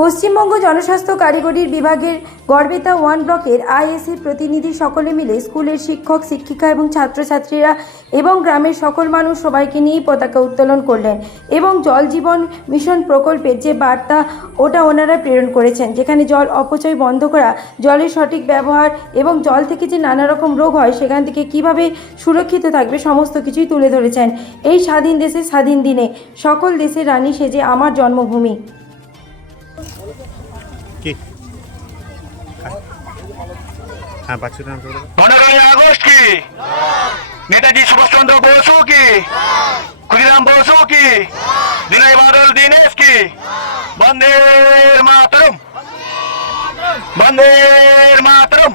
পশ্চিমবঙ্গ জনস্বাস্থ্য কারিগরির বিভাগের গড়বেতা ওয়ান ব্লকের আইএসির প্রতিনিধি সকলে মিলে স্কুলের শিক্ষক, শিক্ষিকা এবং ছাত্রছাত্রীরা এবং গ্রামের সকল মানুষ সবাইকে নিয়ে পতাকা উত্তোলন করলেন এবং জল জীবন মিশন প্রকল্পের যে বার্তা, ওটা ওনারা প্রেরণ করেছেন, যেখানে জল অপচয় বন্ধ করা, জলের সঠিক ব্যবহার এবং জল থেকে যে নানা রকম রোগ হয়, সেখান থেকে কীভাবে সুরক্ষিত থাকবে সমস্ত কিছুই তুলে ধরেছেন। এই স্বাধীন দেশে স্বাধীন দিনে সকল দেশের রানী সেজে আমার জন্মভূমি। কি? হ্যাঁ। বাচ্চু নাম পনেরোই আগস্ট কি? নেতাজি সুভাষচন্দ্র বসু কি? ক্ষুদিরাম বসু কি? দিনাই বাদল দীনেশ কি? বন্দে মাতরম। বন্দে মাতরম।